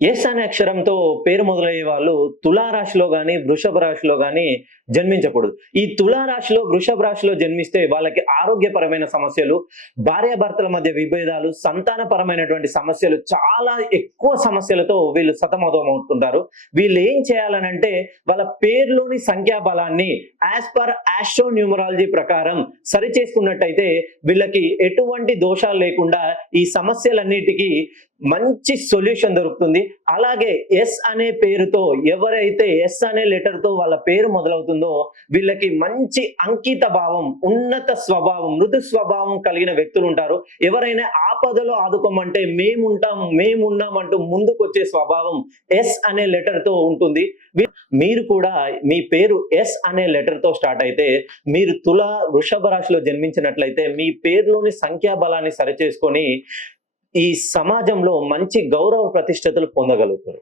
Yes అనే అక్షరంతో పేరు మొదలయ్యే వాళ్ళు తులారాశిలో గాని, వృషభ రాశిలో గాని జన్మించకూడదు. ఈ తులారాశిలో, వృషభ రాశిలో జన్మిస్తే వాళ్ళకి ఆరోగ్యపరమైన సమస్యలు, భార్యాభర్తల మధ్య విభేదాలు, సంతానపరమైనటువంటి సమస్యలు చాలా ఎక్కువ సమస్యలతో వీళ్ళు సతమతమవుతుంటారు. వీళ్ళు ఏం చేయాలనంటే వాళ్ళ పేరులోని సంఖ్యాబలాన్ని యాస్ పర్ ఆస్ట్రో న్యూమరాలజీ ప్రకారం సరిచేసుకున్నట్టయితే వీళ్ళకి ఎటువంటి దోషాలు లేకుండా ఈ సమస్యలన్నిటికీ మంచి సొల్యూషన్ దొరుకుతుంది. అలాగే ఎస్ అనే పేరుతో ఎవరైతే ఎస్ అనే లెటర్ తో వాళ్ళ పేరు మొదలవుతుందో వీళ్ళకి మంచి అంకిత భావం, ఉన్నత స్వభావం, మృదు స్వభావం కలిగిన వ్యక్తులు ఉంటారు. ఎవరైనా ఆపదలో ఆదుకోమంటే మేమున్నామంటూ ముందుకు వచ్చే స్వభావం ఎస్ అనే లెటర్ తో ఉంటుంది. మీరు కూడా మీ పేరు ఎస్ అనే లెటర్ తో స్టార్ట్ అయితే మీరు వృషభ రాశిలో జన్మించినట్లయితే మీ పేరులోని సంఖ్యాబలాన్ని సరిచేసుకొని ఈ సమాజంలో మంచి గౌరవ ప్రతిష్టతలు పొందగలుగుతారు.